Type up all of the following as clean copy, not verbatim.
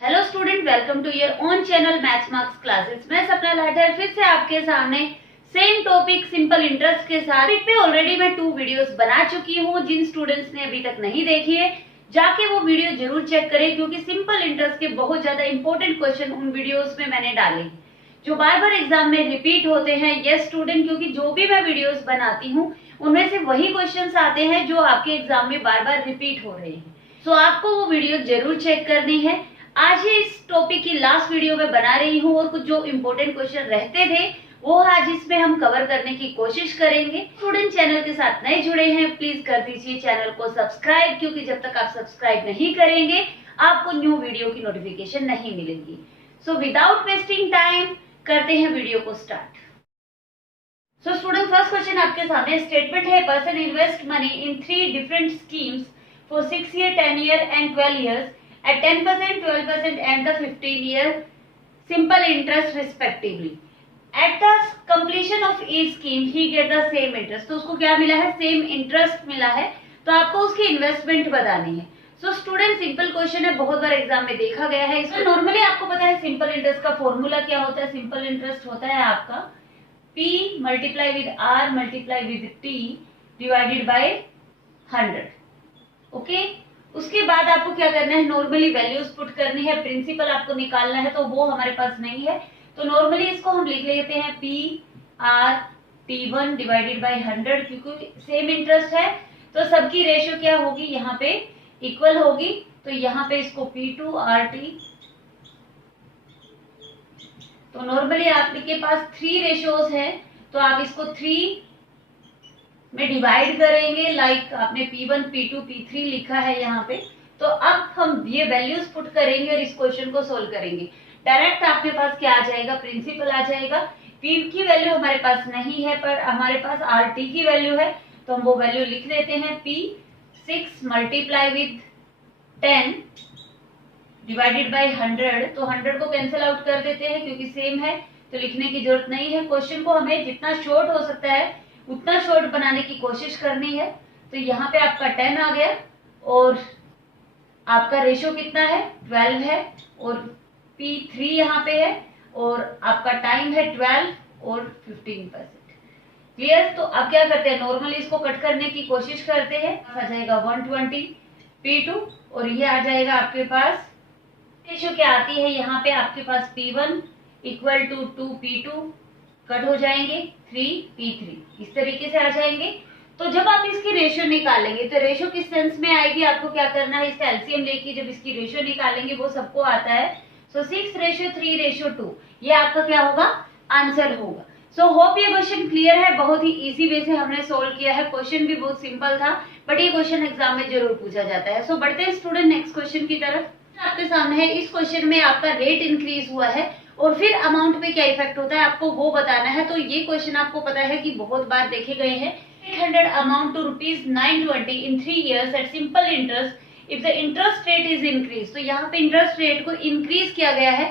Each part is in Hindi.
Hello student, welcome to your own channel maths marks classes. मैं सपना लाठर फिर से आपके सामने सेम टॉपिक सिंपल इंटरेस्ट के साथ पे ऑलरेडी मैं 2 वीडियोस बना चुकी हूँ। जिन स्टूडेंट्स ने अभी तक नहीं देखी है जाके वो वीडियो जरूर चेक करें, क्योंकि सिंपल इंटरेस्ट के बहुत ज्यादा इंपॉर्टेंट क्वेश्चन उन वीडियोस में मैंने डाले जो बार बार एग्जाम में रिपीट होते हैं। यस स्टूडेंट, क्योंकि जो भी मैं वीडियोस बनाती हूँ उनमें से वही क्वेश्चन आते हैं जो आपके एग्जाम में बार बार रिपीट हो रहे हैं। सो आपको वो वीडियो जरूर चेक करनी है। आज ही इस टॉपिक की लास्ट वीडियो में बना रही हूँ और कुछ जो इम्पोर्टेंट क्वेश्चन रहते थे वो आज इसमें हम कवर करने की कोशिश करेंगे। स्टूडेंट चैनल के साथ नए जुड़े हैं प्लीज कर दीजिए चैनल को सब्सक्राइब, क्योंकि जब तक आप सब्सक्राइब नहीं करेंगे आपको न्यू वीडियो की नोटिफिकेशन नहीं मिलेगी। सो विदाउट वेस्टिंग टाइम करते हैं वीडियो को start. So student, first question आपके सामने स्टेटमेंट है, person invest money in 3 different schemes for 6 year, 10 year and 12 years at 10%, 12% and the 15-year simple interest respectively. At the completion of each scheme, he get the same interest. तो उसको क्या मिला है? सेम इंटरेस्ट मिला है। तो आपको उसकी इन्वेस्टमेंट बतानी है। सो स्टूडेंट, सिंपल क्वेश्चन है, बहुत बार एग्जाम में देखा गया है। इसको नॉर्मली आपको पता है सिंपल इंटरेस्ट का फॉर्मूला क्या होता है। सिंपल इंटरेस्ट होता है आपका P multiply with R multiply with T divided by 100। Okay, उसके बाद आपको क्या करना है? नॉर्मली वैल्यूज पुट करनी है, प्रिंसिपल आपको निकालना है, तो वो हमारे पास नहीं है। तो नॉर्मली इसको हम लिख लेते हैं PR डिवाइडेड बाय 100, क्योंकि सेम इंटरेस्ट है तो सबकी रेशियो क्या होगी? यहाँ पे इक्वल होगी। तो यहाँ पे इसको P2RT, तो नॉर्मली आपके पास 3 रेशियोज है तो आप इसको 3 में डिवाइड करेंगे। लाइक आपने P1, P2, P3 लिखा है यहाँ पे। तो अब हम ये वैल्यूज पुट करेंगे और इस क्वेश्चन को सोल्व करेंगे। डायरेक्ट आपके पास क्या आ जाएगा? प्रिंसिपल आ जाएगा। P की वैल्यू हमारे पास नहीं है पर हमारे पास RT की वैल्यू है, तो हम वो वैल्यू लिख देते हैं। P6 multiply with 10 divided by 100, तो 100 को कैंसिल आउट कर देते हैं क्योंकि सेम है तो लिखने की जरूरत नहीं है। क्वेश्चन को हमें जितना शॉर्ट हो सकता है उतना शॉर्ट बनाने की कोशिश करनी है। तो यहाँ पे आपका 10 आ गया और आपका रेशियो कितना है? 12 है और P3 यहाँ पे है और आपका टाइम है 12 और 15%। क्लियर? तो अब क्या करते हैं? नॉर्मली इसको कट करने की कोशिश करते हैं। आ जाएगा 120 P2 और ये आ जाएगा आपके पास रेशियो क्या आती है यहाँ पे आपके पास P1 equal to 2 P2, cut हो जाएंगे 3 P3, इस तरीके से आ जाएंगे। तो जब आप इसकी रेशियो निकालेंगे तो रेशियो किस सेंस में आएगी? आपको क्या करना है? इसका एलसीएम लेके जब इसकी रेशियो निकालेंगे वो सबको आता है। सो 6:3:2 ये आपका क्या होगा? आंसर होगा। सो होप ये क्वेश्चन क्लियर है। बहुत ही इजी वे से हमने सोल्व किया है। क्वेश्चन भी बहुत सिंपल था बट ये क्वेश्चन एग्जाम में जरूर पूछा जाता है। सो बढ़ते हैं स्टूडेंट नेक्स्ट क्वेश्चन की तरफ। आपके सामने है, इस क्वेश्चन में आपका रेट इंक्रीज हुआ है और फिर अमाउंट पे क्या इफेक्ट होता है आपको वो बताना है। तो ये क्वेश्चन आपको पता है कि बहुत बार देखे गए हैं। 800 amount to ₹920 in 3 years at simple interest if the interest rate is increase. तो यहाँ पे इंटरेस्ट रेट को इंक्रीज किया गया है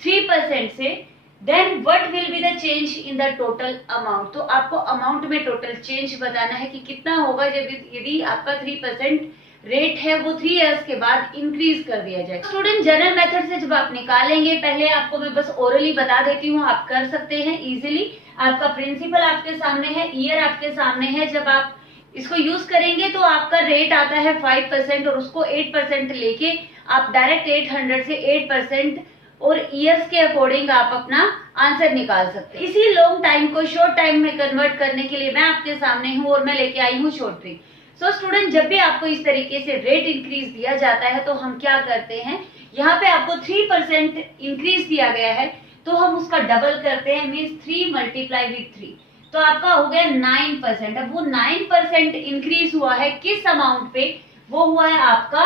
3% से। Then what will be the change in the total amount. तो आपको अमाउंट में टोटल चेंज बताना है कि कितना होगा जब यदि आपका 3% रेट है वो 3 years के बाद इंक्रीज कर दिया जाए। स्टूडेंट, जनरल मेथड से जब आप निकालेंगे, पहले आपको मैं बस ओरली बता देती हूँ, आप कर सकते हैं इजीली। आपका प्रिंसिपल आपके सामने है, ईयर आपके सामने है। जब आप इसको यूज करेंगे तो आपका रेट आता है 5% और उसको 8% लेके आप डायरेक्ट 800 से 8% और ईयर्स के अकॉर्डिंग आप अपना आंसर निकाल सकते हैं। इसी लॉन्ग टाइम को शॉर्ट टाइम में कन्वर्ट करने के लिए मैं आपके सामने हूँ और मैं लेके आई हूँ शॉर्ट ट्रिक। सो स्टूडेंट, जब भी आपको इस तरीके से रेट इंक्रीज दिया जाता है तो हम क्या करते हैं? यहाँ पे आपको 3% इंक्रीज दिया गया है तो हम उसका डबल करते हैं, मीन्स 3 मल्टीप्लाई विद 3, तो आपका हो गया 9%। अब वो 9% इंक्रीज हुआ है किस अमाउंट पे? वो हुआ है आपका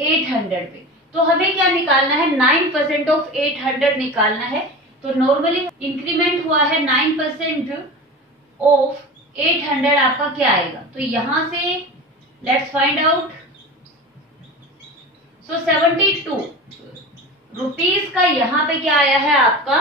800 पे। तो हमें क्या निकालना है? 9% ऑफ 800 निकालना है। तो नॉर्मली इंक्रीमेंट हुआ है 9% ऑफ 800, आपका क्या आएगा? तो यहां से let's find out. So 72 rupees का यहाँ पे क्या आया है? आपका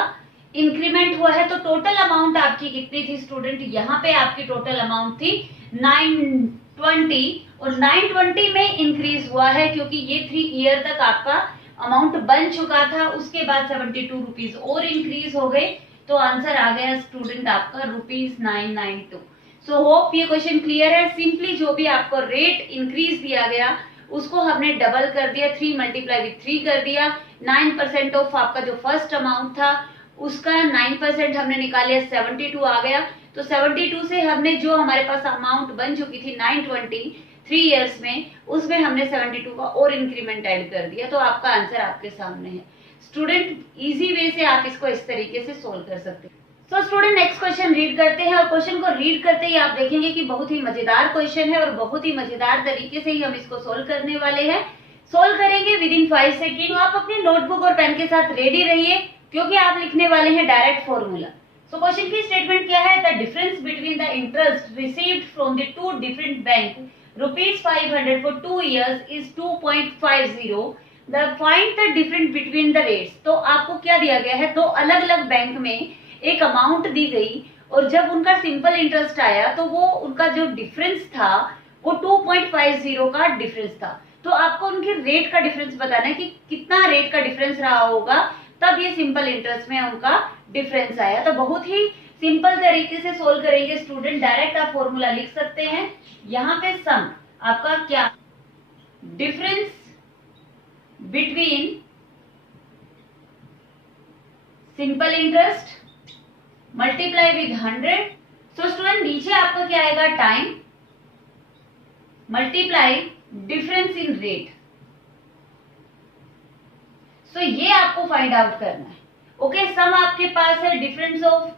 इंक्रीमेंट हुआ है। तो टोटल अमाउंट आपकी कितनी थी स्टूडेंट? यहाँ पे आपकी टोटल अमाउंट थी 920 और 920 में इंक्रीज हुआ है क्योंकि ये 3 ईयर तक आपका अमाउंट बन चुका था, उसके बाद 72 रुपीज और इंक्रीज हो गए, तो आंसर आ गया स्टूडेंट आपका ₹992। सो होप ये क्वेश्चन क्लियर है। सिंपली जो भी आपको रेट इंक्रीज दिया गया उसको हमने डबल कर दिया, 3 मल्टीप्लाई विथ 3 कर दिया। 9% ऑफ आपका जो फर्स्ट अमाउंट था उसका 9% हमने निकाल लिया, 72 आ गया। तो 72 से हमने जो हमारे पास अमाउंट बन चुकी थी 920 3 इयर्स में, उसमें हमने 72 का और इंक्रीमेंट ऐड कर दिया। तो आपका आंसर आपके सामने है। स्टूडेंट इजी वे से आप इसको इस तरीके से सोल्व कर सकते हैं। So student next question read करते हैं, और क्वेश्चन को रीड करते ही आप देखेंगे कि बहुत ही मजेदार क्वेश्चन है और बहुत ही मजेदार तरीके से ही हम इसको सोल्व करने वाले हैं। सोल्व करेंगे विद इन 5 सेकेंड। आप अपने नोटबुक और पेन के साथ रेडी रहिए, क्योंकि आप लिखने वाले हैं डायरेक्ट फॉर्मूला। सो क्वेश्चन की स्टेटमेंट क्या है? The difference between the interest received from the two different bank ₹500 for 2 years is 2.50। Find the difference between the rates. तो आपको क्या दिया गया है? दो अलग अलग बैंक में एक अमाउंट दी गई, और जब उनका सिंपल इंटरेस्ट आया तो वो उनका जो डिफरेंस था वो 2.50 का डिफरेंस था। तो आपको उनके रेट का डिफरेंस बताना है कि कितना रेट का डिफरेंस रहा होगा तब ये सिंपल इंटरेस्ट में उनका डिफरेंस आया। तो बहुत ही सिंपल तरीके से सोल्व करेंगे स्टूडेंट। डायरेक्ट आप फॉर्मूला लिख सकते हैं। यहाँ पे सम आपका क्या, difference between simple interest multiply with 100। So student नीचे आपका क्या आएगा? Time multiply difference in rate. So ये आपको फाइंड आउट करना है। ओके, सम आपके पास है, डिफरेंस ऑफ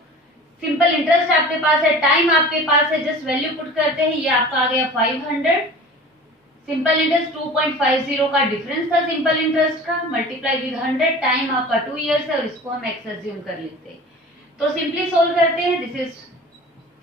सिंपल इंटरेस्ट आपके पास है, टाइम आपके पास है, जस्ट वैल्यू पुट करते हैं। ये आपका आ गया 500। सिंपल इंटरेस्ट 2.50 का डिफरेंस था सिंपल इंटरेस्ट का, मल्टीप्लाई विद 100। टाइम आपका 2 years है और इसको हम एक्स अज्यूम कर लेते हैं। तो सिंपली सोल्व करते हैं। दिस इज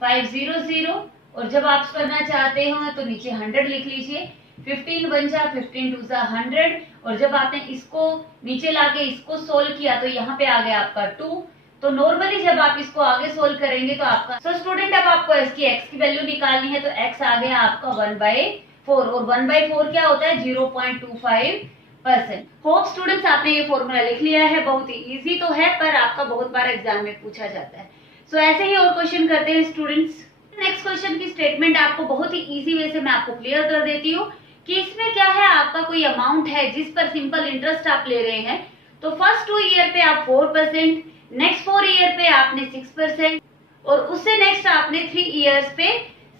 500, और जब आप करना चाहते हो तो नीचे 100 लिख लीजिए। 15 1 जा 15 2 जा 100, और जब आपने इसको नीचे लाके इसको सोल्व किया तो यहाँ पे आ गया आपका 2। तो नॉर्मली जब आप इसको आगे सोल्व करेंगे तो आपका, सो स्टूडेंट अब आपको इसकी x की वैल्यू निकालनी है, तो x आ गया आपका 1/4, और 1/4 क्या होता है? 0.25%। होप स्टूडेंट्स आपने ये फॉर्मूला लिख लिया है। बहुत ही इजी तो है, पर आपका बहुत बार एग्जाम में पूछा जाता है। सो ऐसे ही और क्वेश्चन करते हैं स्टूडेंट्स। नेक्स्ट क्वेश्चन की स्टेटमेंट आपको बहुत ही इजी वे से मैं आपको क्लियर कर देती हूँ कि इसमें क्या है, आपका कोई अमाउंट है जिस पर सिंपल इंटरेस्ट आप ले रहे हैं। तो फर्स्ट 2 ईयर पे आप 4%, नेक्स्ट 4 ईयर पे आपने 6%, और उससे नेक्स्ट आपने 3 इयर्स पे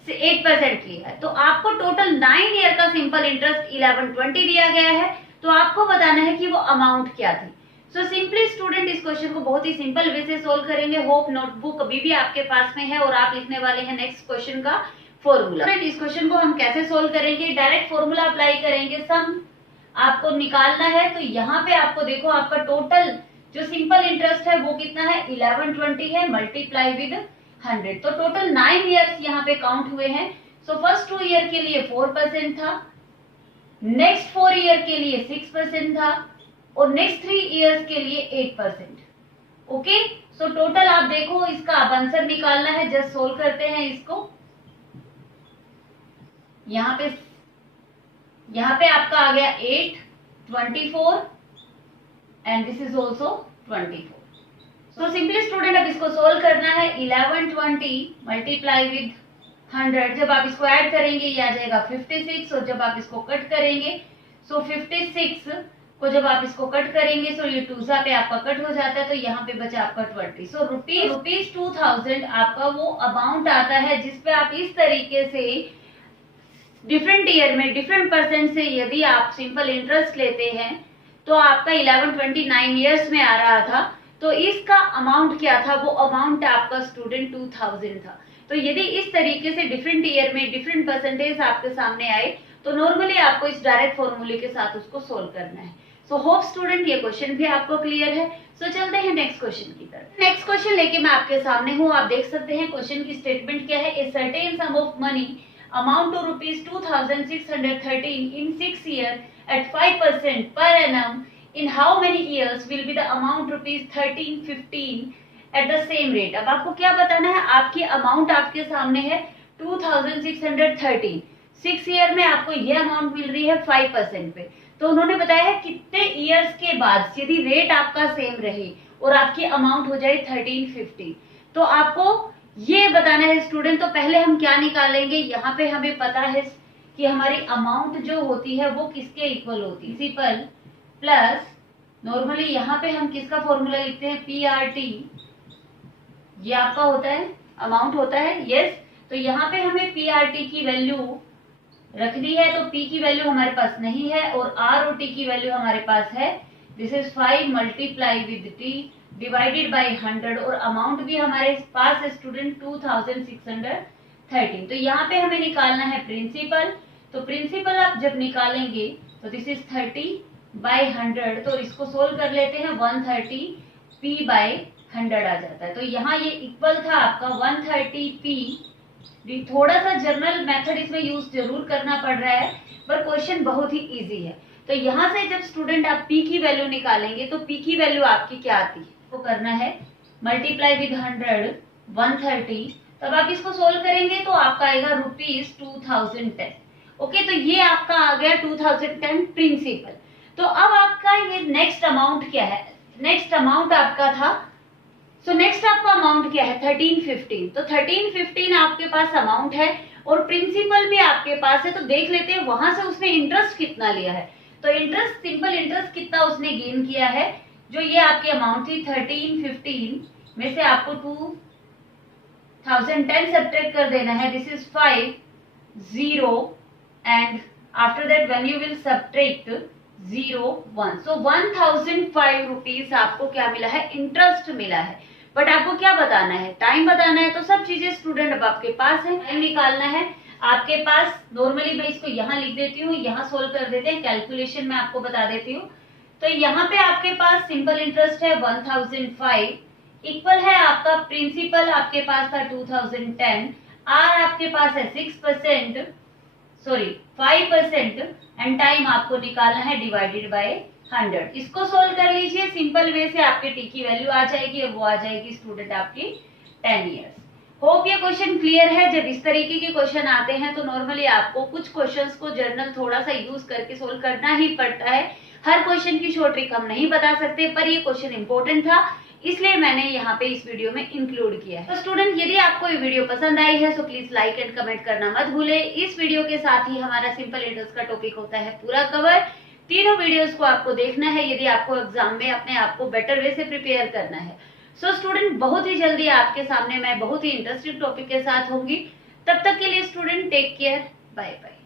8% लिया है। तो आपको टोटल 9 ईयर का सिंपल इंटरेस्ट 1120 दिया गया है। तो आपको बताना है कि वो अमाउंट क्या थी। सो सिंपली स्टूडेंट इस क्वेश्चन को बहुत ही सिंपल वे से सोल्व करेंगे। होप नोटबुक अभी भी आपके पास में है और आप लिखने वाले हैं नेक्स्ट क्वेश्चन का फॉर्मूला। इस क्वेश्चन को हम कैसे सोल्व करेंगे? डायरेक्ट फॉर्मूला अप्लाई करेंगे। सम आपको निकालना है, तो यहाँ पे आपको देखो आपका टोटल जो सिंपल इंटरेस्ट है वो कितना है? 1120 है, मल्टीप्लाई विद 100। तो टोटल 9 इयर्स यहाँ पे काउंट हुए हैं। सो फर्स्ट 2 ईयर के लिए 4% था, नेक्स्ट 4 ईयर के लिए 6% था, और नेक्स्ट 3 इयर्स के लिए 8%। ओके, सो टोटल आप देखो इसका अब आंसर निकालना है। जस्ट सोल्व करते हैं इसको। यहाँ पे आपका आ गया 8, 24, and this is also 24। So simply student अब इसको सोल्व करना है। 1120 मल्टीप्लाई विद 100, जब आप इसको ऐड करेंगे ये आ जाएगा 56, और जब आप इसको कट करेंगे, सो 56 को जब आप इसको कट करेंगे, सो ये 2 पे आपका कट हो जाता है, तो यहाँ पे बचा आपका 20। सो रुपीज 2000 आपका वो अमाउंट आता है जिसपे आप इस तरीके से डिफरेंट ईयर में डिफरेंट परसेंट से यदि आप सिंपल इंटरेस्ट लेते हैं तो आपका 1129 ईयर्स में आ रहा था। तो इसका अमाउंट क्या था? वो अमाउंट आपका स्टूडेंट 2000 था। तो यदि इस तरीके से डिफरेंट ईयर में डिफरेंट परसेंटेज आपके सामने आए तो नॉर्मली आपको इस डायरेक्ट फॉर्मूले के साथ उसको सोल्व करना है। सो होप स्टूडेंट ये क्वेश्चन भी आपको क्लियर है। सो चलते हैं नेक्स्ट क्वेश्चन की तरफ। नेक्स्ट क्वेश्चन लेके मैं आपके सामने हूँ। आप देख सकते हैं क्वेश्चन की स्टेटमेंट क्या है। A certain some of money amount to ₹2613 in 6 years at 5% per annum. In how many years will be the amount ₹1315 at the same rate? अब आपको क्या बताना है? आपकी अमाउंट आपके सामने है 2613। 6 ईयर में आपको ये अमाउंट मिल रही है 5% पे। तो उन्होंने बताया है कितने ईयर्स के बाद यदि रेट आपका सेम रहे और आपकी अमाउंट हो जाए 1350, तो आपको ये बताना है स्टूडेंट। तो पहले हम क्या निकालेंगे, यहाँ पे हमें पता है कि हमारी अमाउंट जो होती है वो किसके इक्वल होती है, प्रिंसिपल प्लस नॉर्मली यहाँ पे हम किसका फॉर्मूला लिखते हैं, PRT, ये आपका होता है अमाउंट होता है, यस। तो यहाँ पे हमें PRT की वैल्यू रखनी है, तो P की वैल्यू हमारे पास नहीं है और ROT की वैल्यू हमारे पास है, this is 5 multiply with T divided by 100 और अमाउंट भी हमारे पास है स्टूडेंट 2613। तो यहाँ पे हमें निकालना है प्रिंसिपल। तो प्रिंसिपल आप जब निकालेंगे तो दिस इज 30/100, तो इसको सोल्व कर लेते हैं, 130p/100 आ जाता है। तो यहाँ ये इक्वल था आपका 130p। थोड़ा सा जर्नल मेथड इसमें यूज जरूर करना पड़ रहा है, पर क्वेश्चन बहुत ही इजी है। तो यहाँ से जब स्टूडेंट आप p की वैल्यू निकालेंगे तो p की वैल्यू आपकी क्या आती है, को करना है मल्टीप्लाई विद 100 130, तब आप इसको सोल्व करेंगे तो आपका आएगा ₹2010। ओके, तो ये आपका आ गया 2010 प्रिंसिपल। तो अब आपका ये नेक्स्ट अमाउंट क्या है, नेक्स्ट अमाउंट आपका था, सो नेक्स्ट आपका अमाउंट क्या है 1315। तो 1315 आपके पास अमाउंट है और प्रिंसिपल भी आपके पास है। तो देख लेते हैं वहां से उसने इंटरेस्ट कितना लिया है। तो इंटरेस्ट, सिंपल इंटरेस्ट कितना उसने गेन किया है, जो ये आपकी अमाउंट थी 1315 में से आपको 2010 सब्ट्रैक्ट कर देना है, this is 5 0 and after that when you will subtract 0 1, so 1005 rupees आपको क्या मिला है, इंटरेस्ट मिला है। बट आपको क्या बताना है, टाइम बताना है। तो सब चीजें स्टूडेंट अब आपके पास है, टाइम निकालना है आपके पास। नॉर्मली मैं इसको यहाँ लिख देती हूँ, यहाँ सोल्व कर देते हैं, कैलकुलेशन में आपको बता देती हूँ। तो यहाँ पे आपके पास सिंपल इंटरेस्ट है 1005, इक्वल है आपका प्रिंसिपल आपके पास था 2010, आर आपके पास है 6%, सॉरी 5% एंड टाइम आपको निकालना है डिवाइडेड बाय 100। इसको सोल्व कर लीजिए सिंपल वे से, आपके टी की वैल्यू आ जाएगी और वो आ जाएगी स्टूडेंट आपकी 10 ईयर्स। होप ये क्वेश्चन क्लियर है। जब इस तरीके के क्वेश्चन आते हैं तो नॉर्मली आपको कुछ क्वेश्चंस को जर्नल थोड़ा सा यूज करके सोल्व करना ही पड़ता है। हर क्वेश्चन की शॉर्ट ट्रिक हम नहीं बता सकते, पर ये क्वेश्चन इंपॉर्टेंट था इसलिए मैंने यहाँ पे इस वीडियो में इंक्लूड किया है। तो स्टूडेंट यदि आपको ये वीडियो पसंद आई है तो प्लीज लाइक एंड कमेंट करना मत भूले। इस वीडियो के साथ ही हमारा सिंपल इंटरेस्ट का टॉपिक होता है पूरा कवर। तीनों वीडियोस को आपको देखना है यदि आपको एग्जाम में अपने आप को बेटर वे से प्रिपेयर करना है। सो स्टूडेंट बहुत ही जल्दी आपके सामने मैं बहुत ही इंटरेस्टिंग टॉपिक के साथ होंगी। तब तक के लिए student take care, bye bye.